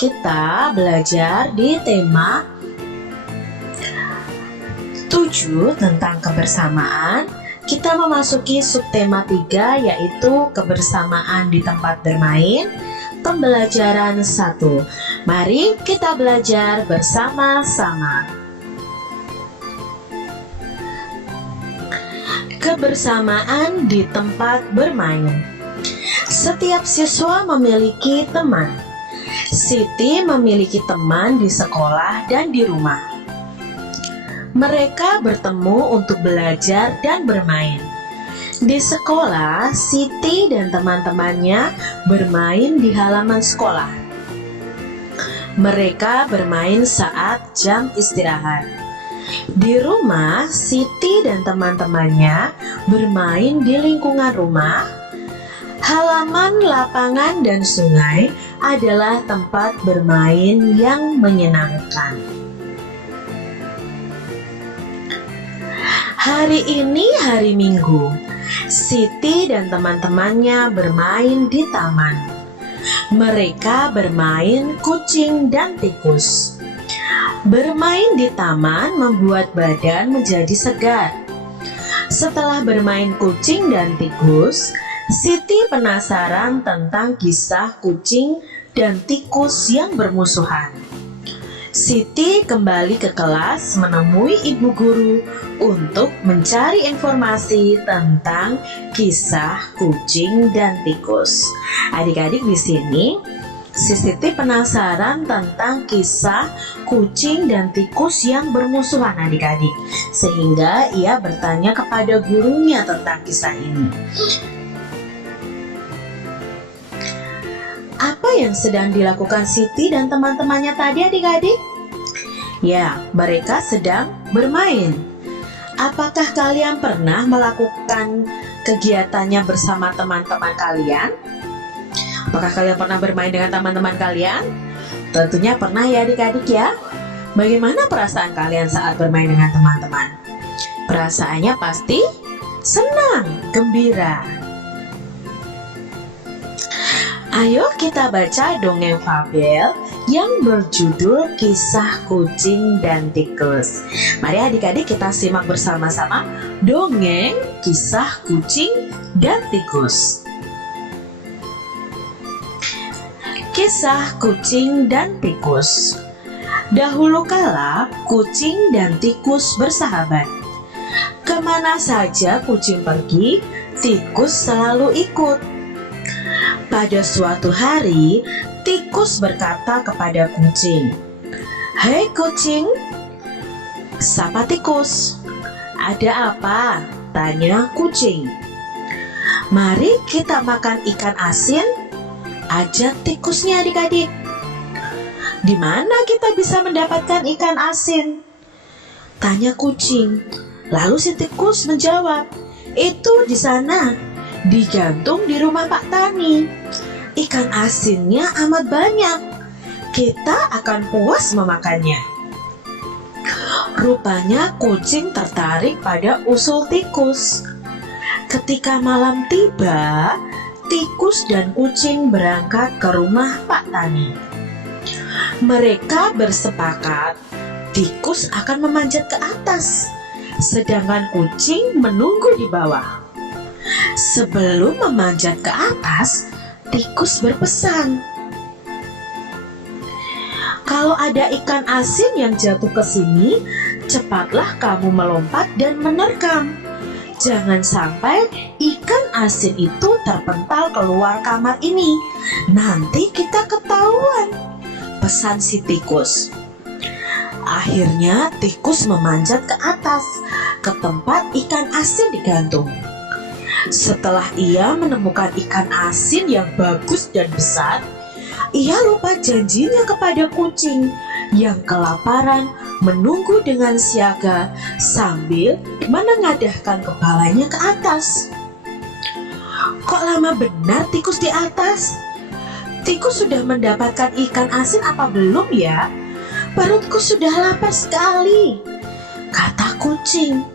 kita belajar di tema 7 tentang kebersamaan. Kita memasuki subtema 3 yaitu kebersamaan di tempat bermain. Pembelajaran 1. Mari kita belajar bersama-sama. Kebersamaan di tempat bermain. Setiap siswa memiliki teman. Siti memiliki teman di sekolah dan di rumah. Mereka bertemu untuk belajar dan bermain. Di sekolah, Siti dan teman-temannya bermain di halaman sekolah. Mereka bermain saat jam istirahat. Di rumah, Siti dan teman-temannya bermain di lingkungan rumah. Halaman, lapangan, dan sungai adalah tempat bermain yang menyenangkan. Hari ini hari Minggu. Siti dan teman-temannya bermain di taman. Mereka bermain kucing dan tikus. Bermain di taman membuat badan menjadi segar. Setelah bermain kucing dan tikus, Siti penasaran tentang kisah kucing dan tikus yang bermusuhan. Siti kembali ke kelas menemui ibu guru untuk mencari informasi tentang kisah kucing dan tikus. Adik-adik di sini, Siti penasaran tentang kisah kucing dan tikus yang bermusuhan adik-adik, sehingga ia bertanya kepada gurunya tentang kisah ini. Apa yang sedang dilakukan Siti dan teman-temannya tadi adik-adik? Ya, mereka sedang bermain. Apakah kalian pernah melakukan kegiatannya bersama teman-teman kalian? Apakah kalian pernah bermain dengan teman-teman kalian? Tentunya pernah ya adik-adik ya. Bagaimana perasaan kalian saat bermain dengan teman-teman? Perasaannya pasti senang, gembira. Ayo kita baca dongeng fabel yang berjudul Kisah Kucing dan Tikus. Mari adik-adik kita simak bersama-sama dongeng Kisah Kucing dan Tikus. Kisah Kucing dan Tikus. Dahulu kala kucing dan tikus bersahabat. Kemana saja kucing pergi, tikus selalu ikut. Pada suatu hari, tikus berkata kepada kucing, "Hei kucing," sapa tikus. "Ada apa?" tanya kucing. "Mari kita makan ikan asin," ajak tikusnya adik-adik. "Di mana kita bisa mendapatkan ikan asin?" tanya kucing. Lalu si tikus menjawab, "Itu di sana, digantung di rumah Pak Tani. Ikan asinnya amat banyak. Kita akan puas memakannya." Rupanya kucing tertarik pada usul tikus. Ketika malam tiba, tikus dan kucing berangkat ke rumah Pak Tani. Mereka bersepakat tikus akan memanjat ke atas, sedangkan kucing menunggu di bawah. Sebelum memanjat ke atas, tikus berpesan, "Kalau ada ikan asin yang jatuh ke sini, cepatlah kamu melompat dan menerkam. Jangan sampai ikan asin itu terpental keluar kamar ini. Nanti kita ketahuan," pesan si tikus. Akhirnya tikus memanjat ke atas, ke tempat ikan asin digantung. Setelah ia menemukan ikan asin yang bagus dan besar, ia lupa janjinya kepada kucing yang kelaparan menunggu dengan siaga sambil menengadahkan kepalanya ke atas. "Kok lama benar tikus di atas? Tikus sudah mendapatkan ikan asin apa belum ya? Perutku sudah lapar sekali," kata kucing.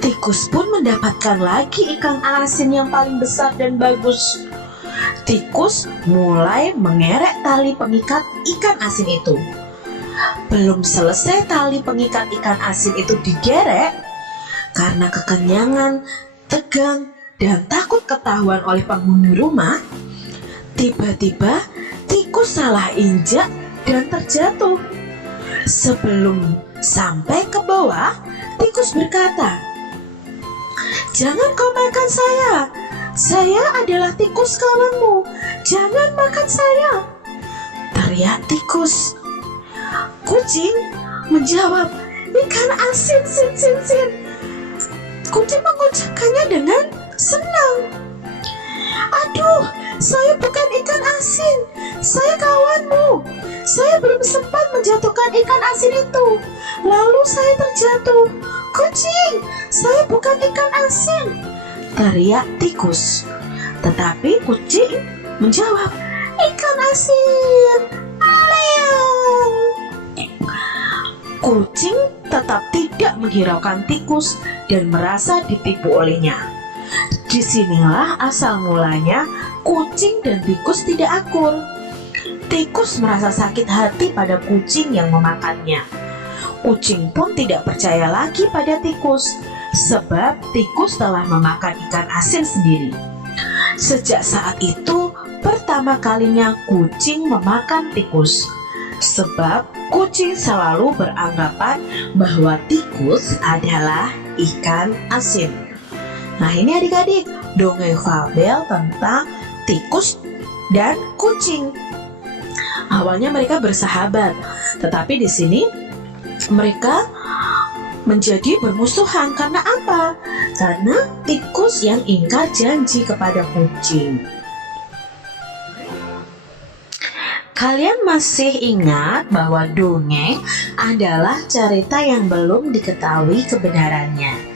Tikus pun mendapatkan lagi ikan asin yang paling besar dan bagus. Tikus mulai mengerek tali pengikat ikan asin itu. Belum selesai tali pengikat ikan asin itu digerek, karena kekenyangan, tegang, dan takut ketahuan oleh penghuni rumah, tiba-tiba tikus salah injak dan terjatuh. Sebelum sampai ke bawah, tikus berkata, "Jangan kau makan saya. Saya adalah tikus kawanmu. Jangan makan saya," teriak tikus. Kucing menjawab, "Ikan asin, sin, sin, sin." Kucing mengucapkannya dengan senang. "Aduh, saya bukan ikan asin. Saya kawanmu. Saya belum sempat menjatuhkan ikan asin itu. Lalu saya terjatuh. Kucing, saya bukan ikan asin," teriak tikus. Tetapi kucing menjawab, "Ikan asin. Leong." Kucing tetap tidak menghiraukan tikus dan merasa ditipu olehnya. Disinilah asal mulanya kucing dan tikus tidak akur. Tikus merasa sakit hati pada kucing yang memakannya. Kucing pun tidak percaya lagi pada tikus, sebab tikus telah memakan ikan asin sendiri. Sejak saat itu, pertama kalinya kucing memakan tikus, sebab kucing selalu beranggapan bahwa tikus adalah ikan asin. Nah, ini adik-adik, dongeng fabel tentang tikus dan kucing. Awalnya mereka bersahabat, tetapi di sini mereka menjadi bermusuhan. Karena apa? Karena tikus yang ingkar janji kepada kucing. Kalian masih ingat bahwa dongeng adalah cerita yang belum diketahui kebenarannya.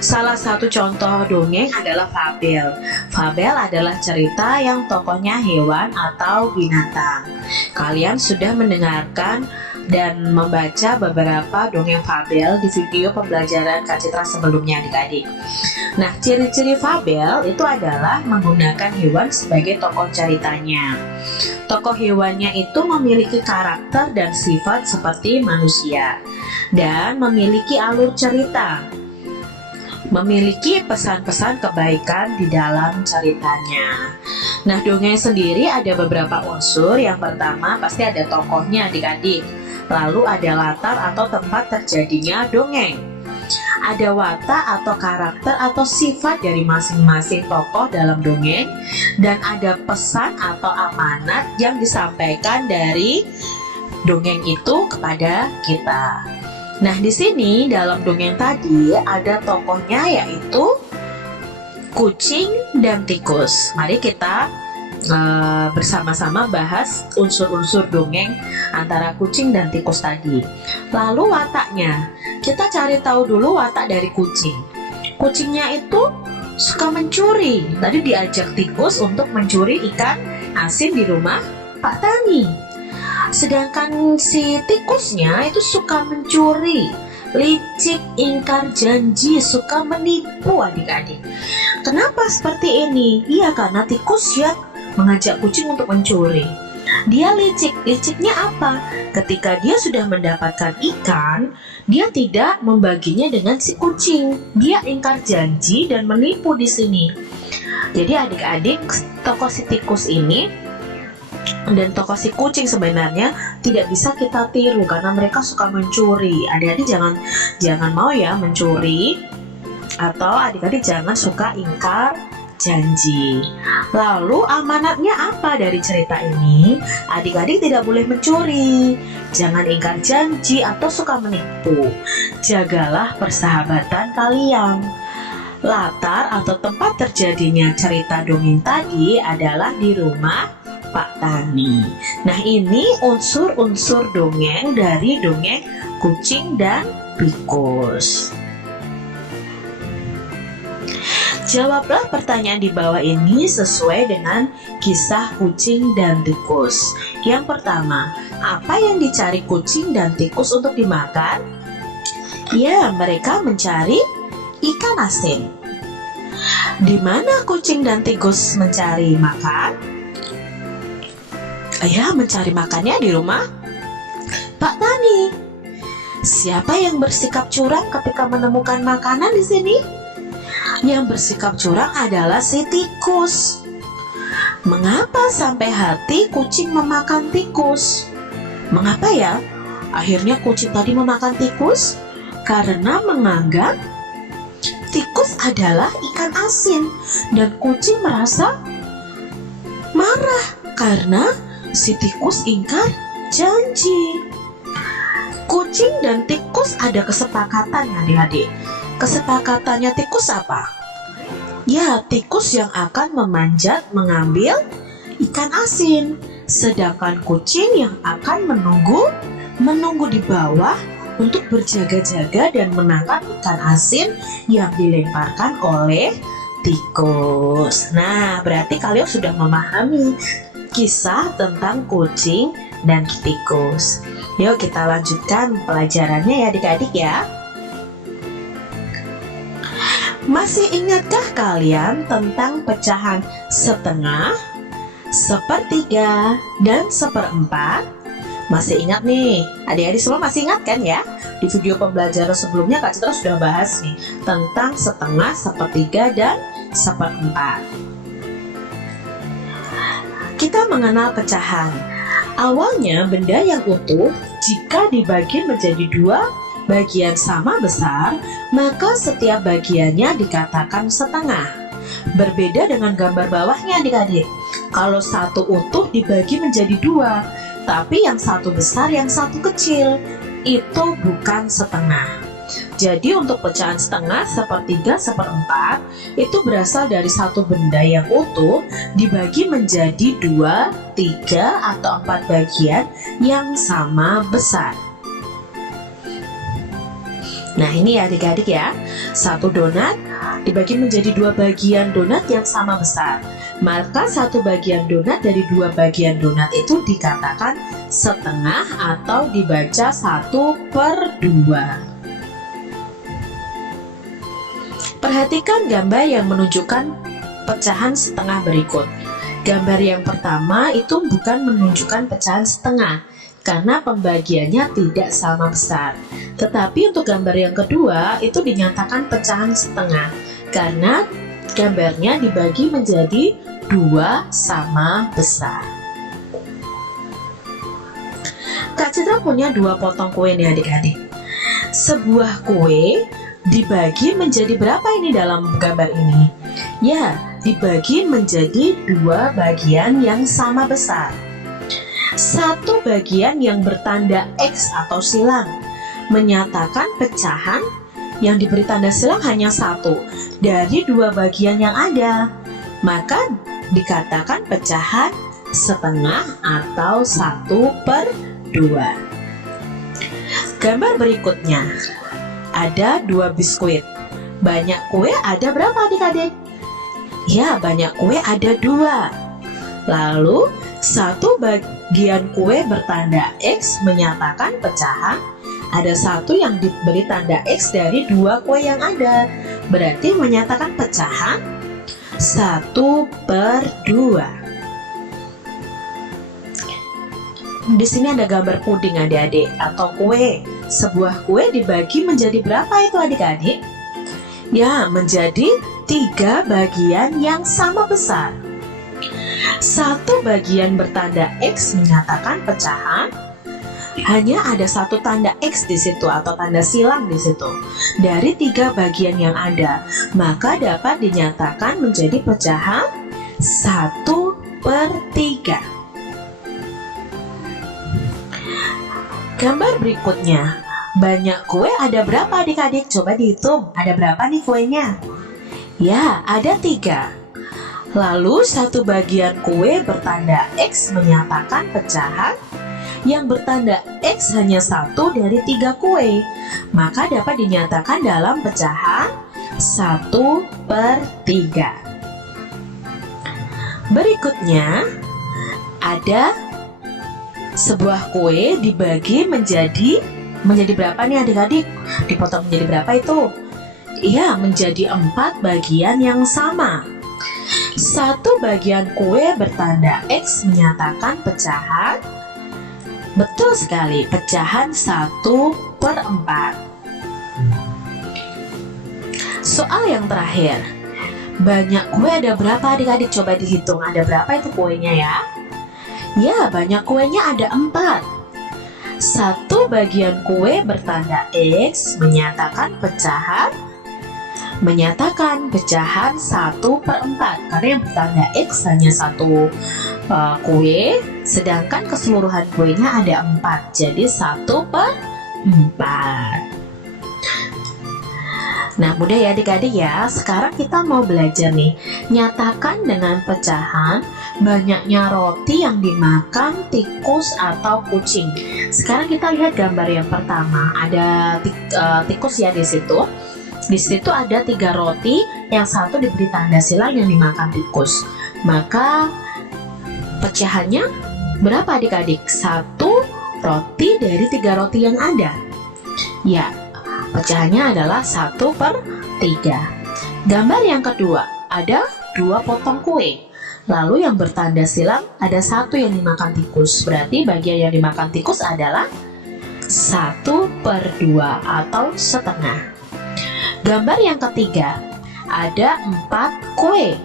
Salah satu contoh dongeng adalah fabel. Fabel adalah cerita yang tokohnya hewan atau binatang. Kalian sudah mendengarkan dan membaca beberapa dongeng fabel di video pembelajaran Kak Citra sebelumnya, adik-adik. Nah, ciri-ciri fabel itu adalah menggunakan hewan sebagai tokoh ceritanya. Tokoh hewannya itu memiliki karakter dan sifat seperti manusia dan memiliki alur cerita, memiliki pesan-pesan kebaikan di dalam ceritanya. Nah, dongeng sendiri ada beberapa unsur. Yang pertama pasti ada tokohnya, adik-adik. Lalu ada latar atau tempat terjadinya dongeng. Ada watak atau karakter atau sifat dari masing-masing tokoh dalam dongeng, dan ada pesan atau amanat yang disampaikan dari dongeng itu kepada kita. Nah, di sini dalam dongeng tadi ada tokohnya yaitu kucing dan tikus. Mari kita bersama-sama bahas unsur-unsur dongeng antara kucing dan tikus tadi. Lalu wataknya, kita cari tahu dulu watak dari kucing. Kucingnya itu suka mencuri. Tadi diajak tikus untuk mencuri ikan asin di rumah Pak Tani. Sedangkan si tikusnya itu suka mencuri, licik, ingkar janji, suka menipu, adik-adik. Kenapa seperti ini? Iya, karena tikus yang mengajak kucing untuk mencuri. Dia licik. Liciknya apa? Ketika dia sudah mendapatkan ikan, dia tidak membaginya dengan si kucing. Dia ingkar janji dan menipu di sini. Jadi adik-adik, tokoh si tikus ini dan tokoh si kucing sebenarnya tidak bisa kita tiru karena mereka suka mencuri. Adik-adik jangan mau ya mencuri, atau adik-adik jangan suka ingkar janji. Lalu amanatnya apa dari cerita ini? Adik-adik tidak boleh mencuri, jangan ingkar janji atau suka menipu. Jagalah persahabatan kalian. Latar atau tempat terjadinya cerita dongeng tadi adalah di rumah Pak Tani. Nah, ini unsur-unsur dongeng dari dongeng kucing dan tikus. Jawablah pertanyaan di bawah ini sesuai dengan kisah kucing dan tikus. Yang pertama, apa yang dicari kucing dan tikus untuk dimakan? Ya, mereka mencari ikan asin. Di mana kucing dan tikus mencari makan? Ya, mencari makannya di rumah Pak Tani. Siapa yang bersikap curang ketika menemukan makanan di sini? Yang bersikap curang adalah si tikus. Mengapa sampai hati kucing memakan tikus? Mengapa ya? Akhirnya kucing tadi memakan tikus karena menganggap tikus adalah ikan asin, dan kucing merasa marah karena si tikus ingkar janji. Kucing dan tikus ada kesepakatan, adik-adik. Kesepakatannya tikus apa? Ya, tikus yang akan memanjat mengambil ikan asin, sedangkan kucing yang akan menunggu di bawah untuk berjaga-jaga dan menangkap ikan asin yang dilemparkan oleh tikus. Nah, berarti kalian sudah memahami kisah tentang kucing dan tikus. Yuk kita lanjutkan pelajarannya ya adik-adik ya. Masih ingatkah kalian tentang pecahan setengah, sepertiga, dan seperempat? Masih ingat nih? Adik-adik semua masih ingat kan ya? Di video pembelajaran sebelumnya Kak Citra sudah bahas nih tentang setengah, sepertiga, dan seperempat. Kita mengenal pecahan. Awalnya benda yang utuh jika dibagi menjadi dua bagian sama besar, maka setiap bagiannya dikatakan setengah. Berbeda dengan gambar bawahnya adik-adik. Kalau satu utuh dibagi menjadi dua, tapi yang satu besar, yang satu kecil, itu bukan setengah. Jadi untuk pecahan setengah, sepertiga, seperempat itu berasal dari satu benda yang utuh dibagi menjadi dua, tiga, atau empat bagian yang sama besar. Nah ini ya adik-adik ya, satu donat dibagi menjadi dua bagian donat yang sama besar. Maka satu bagian donat dari dua bagian donat itu dikatakan setengah atau dibaca 1/2. Perhatikan gambar yang menunjukkan pecahan setengah berikut. Gambar yang pertama itu bukan menunjukkan pecahan setengah karena pembagiannya tidak sama besar. Tetapi untuk gambar yang kedua itu dinyatakan pecahan setengah karena gambarnya dibagi menjadi dua sama besar. Kak Citra punya dua potong kue nih adik-adik. Sebuah kue dibagi menjadi berapa ini dalam gambar ini? Ya, dibagi menjadi dua bagian yang sama besar. Satu bagian yang bertanda X atau silang menyatakan pecahan yang diberi tanda silang hanya satu dari dua bagian yang ada, maka dikatakan pecahan setengah atau 1/2. Gambar berikutnya ada dua biskuit. Banyak kue ada berapa adik-adik? Ya, banyak kue ada dua. Lalu satu bagian kue bertanda X menyatakan pecahan ada satu yang diberi tanda X dari dua kue yang ada, berarti menyatakan pecahan 1/2. Di sini ada gambar puding adik-adik atau kue. Sebuah kue dibagi menjadi berapa itu adik-adik? Ya, menjadi 3 bagian yang sama besar. Satu bagian bertanda X menyatakan pecahan hanya ada satu tanda X di situ atau tanda silang di situ dari 3 bagian yang ada, maka dapat dinyatakan menjadi pecahan 1/3. Gambar berikutnya, banyak kue ada berapa adik-adik? Coba dihitung, ada berapa nih kuenya? Ya, ada 3. Lalu satu bagian kue bertanda X menyatakan pecahan yang bertanda X hanya satu dari 3 kue, maka dapat dinyatakan dalam pecahan 1/3. Berikutnya ada sebuah kue dibagi menjadi berapa nih adik-adik? Dipotong menjadi berapa itu? menjadi 4 bagian yang sama. Satu bagian kue bertanda X menyatakan pecahan. Betul sekali, pecahan 1/4. Soal yang terakhir. Banyak kue ada berapa adik-adik? Coba dihitung, ada berapa itu kuenya ya? Ya, banyak kuenya ada 4. Satu bagian kue bertanda X menyatakan pecahan 1/4, karena yang bertanda X hanya satu kue, sedangkan keseluruhan kuenya ada 4, jadi 1/4. Nah, mudah ya adik-adik ya. Sekarang kita mau belajar nih, nyatakan dengan pecahan banyaknya roti yang dimakan tikus atau kucing. Sekarang kita lihat gambar yang pertama, ada tikus ya di situ. Di situ ada 3 roti, yang satu diberi tanda silang yang dimakan tikus. Maka pecahannya berapa adik-adik? 1 roti dari 3 roti yang ada. Ya, pecahannya adalah 1/3. Gambar yang kedua, ada 2 potong kue. Lalu yang bertanda silang ada 1 yang dimakan tikus. Berarti bagian yang dimakan tikus adalah 1/2 atau setengah. Gambar yang ketiga, ada 4 kue.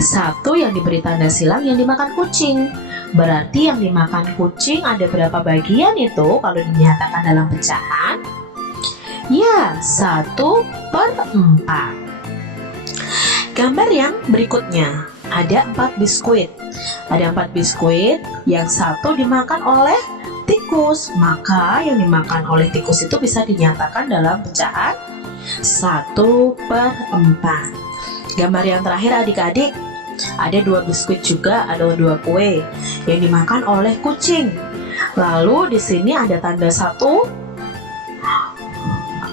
1 yang diberi tanda silang yang dimakan kucing. Berarti yang dimakan kucing ada berapa bagian itu kalau dinyatakan dalam pecahan? Ya, 1/4. Gambar yang berikutnya, ada 4 biskuit. Ada 4 biskuit, yang satu dimakan oleh tikus. Maka yang dimakan oleh tikus itu bisa dinyatakan dalam pecahan 1/4. Gambar yang terakhir adik-adik, ada 2 biskuit juga, ada 2 kue yang dimakan oleh kucing. Lalu di sini ada tanda 1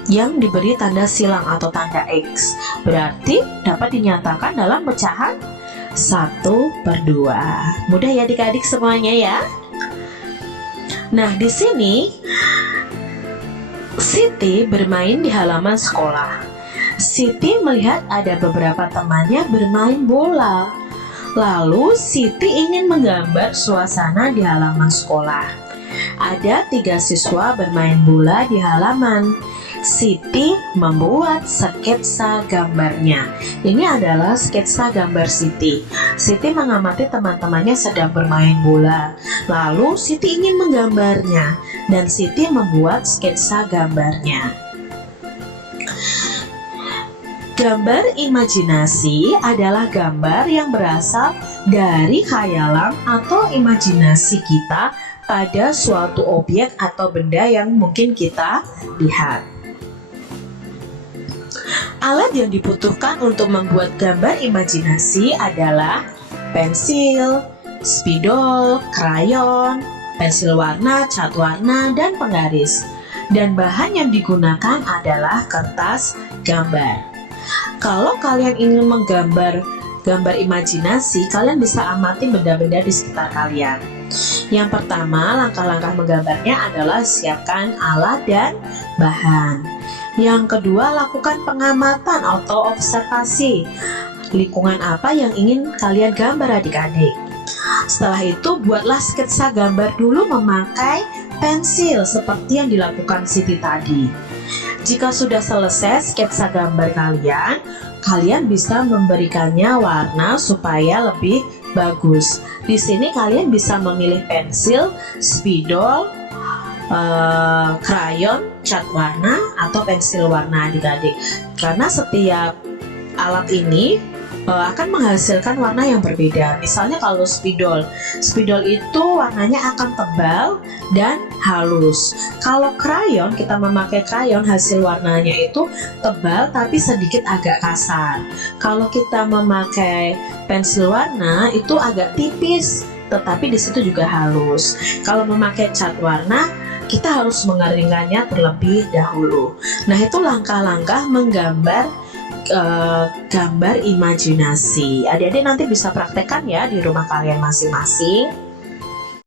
yang diberi tanda silang atau tanda X. Berarti dapat dinyatakan dalam pecahan 1/2. Mudah ya adik-adik semuanya ya. Nah, di sini Siti bermain di halaman sekolah. Siti melihat ada beberapa temannya bermain bola. Lalu Siti ingin menggambar suasana di halaman sekolah. Ada 3 siswa bermain bola di halaman. Siti membuat sketsa gambarnya. Ini adalah sketsa gambar Siti. Siti mengamati teman-temannya sedang bermain bola. Lalu Siti ingin menggambarnya dan Siti membuat sketsa gambarnya. Gambar imajinasi adalah gambar yang berasal dari khayalan atau imajinasi kita pada suatu objek atau benda yang mungkin kita lihat. Alat yang dibutuhkan untuk membuat gambar imajinasi adalah pensil, spidol, krayon, pensil warna, cat warna, dan penggaris. Dan bahan yang digunakan adalah kertas gambar. Kalau kalian ingin menggambar gambar imajinasi, kalian bisa amati benda-benda di sekitar kalian. Yang pertama, langkah-langkah menggambarnya adalah siapkan alat dan bahan. Yang kedua, lakukan pengamatan atau observasi. Lingkungan apa yang ingin kalian gambar adik-adik. Setelah itu, buatlah sketsa gambar dulu memakai pensil seperti yang dilakukan Siti tadi. Jika sudah selesai sketsa gambar kalian bisa memberikannya warna supaya lebih bagus. Di sini kalian bisa memilih pensil, spidol, krayon, cat warna, atau pensil warna adik-adik. Karena setiap alat ini akan menghasilkan warna yang berbeda. Misalnya kalau spidol itu warnanya akan tebal dan halus. Kalau krayon, kita memakai krayon, hasil warnanya itu tebal tapi sedikit agak kasar. Kalau kita memakai pensil warna itu agak tipis, tetapi di situ juga halus. Kalau memakai cat warna, kita harus mengeringkannya terlebih dahulu. Nah, itu langkah-langkah menggambar gambar imajinasi. Adik-adik nanti bisa praktekkan ya di rumah kalian masing-masing.